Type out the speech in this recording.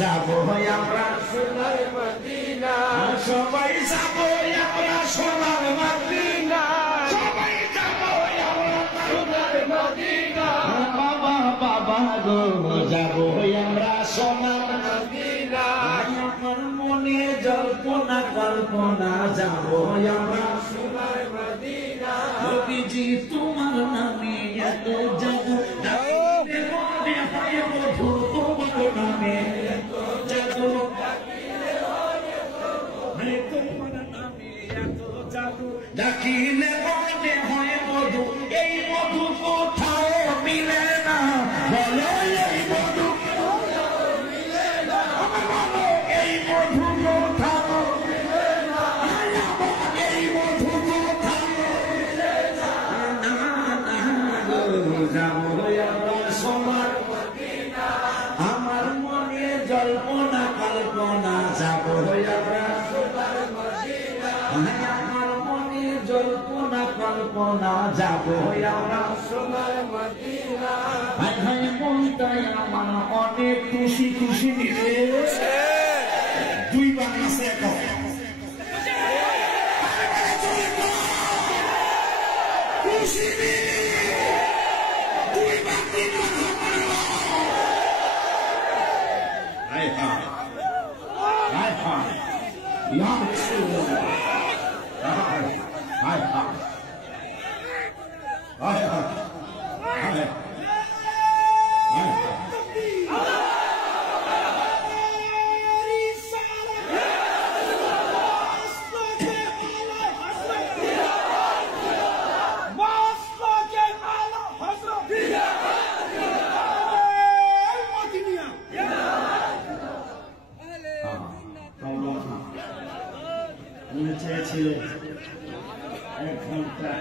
যাবো আমরা সোনার মদিনা, সবাই যাবো আমরা সোনার মদিনা, সবাই যাবো আমরা সোনার মদিনা। বাবা বাবা গো যাবো আমরা সোনার মদিনা, আমার মনে জল্পনা কল্পনা যাবো আমরা সোনার মদিনা। নবীজি তোমার নামে এত জাদু, মনে হয় মধু তোমার নামে এত জাদু, তোমার নামে এত জাদু, ডাকিলে মনে হয় মধু। এই মধু কোথাও মিলে না, বলো এই মধু কোথাও মিলে না, বলো এই মধু কোথাও মিলে না, এই মধু কোথাও মিলে না। যাবো আমরা সোনার মদিনা, আমার মনে জল্পনা কল্পনা যাবো আমরা সোনার মদিনা, আমার মনে জল্পনা কল্পনা যাবো আমরা সোনার মদিনা। ভাই ভাই মনটাই আমার অনেক খুশি খুশি নিবে, দুই বার আছে এখন খুশি দুই বার তিন চেয়েছিলেন 1 ঘন্টা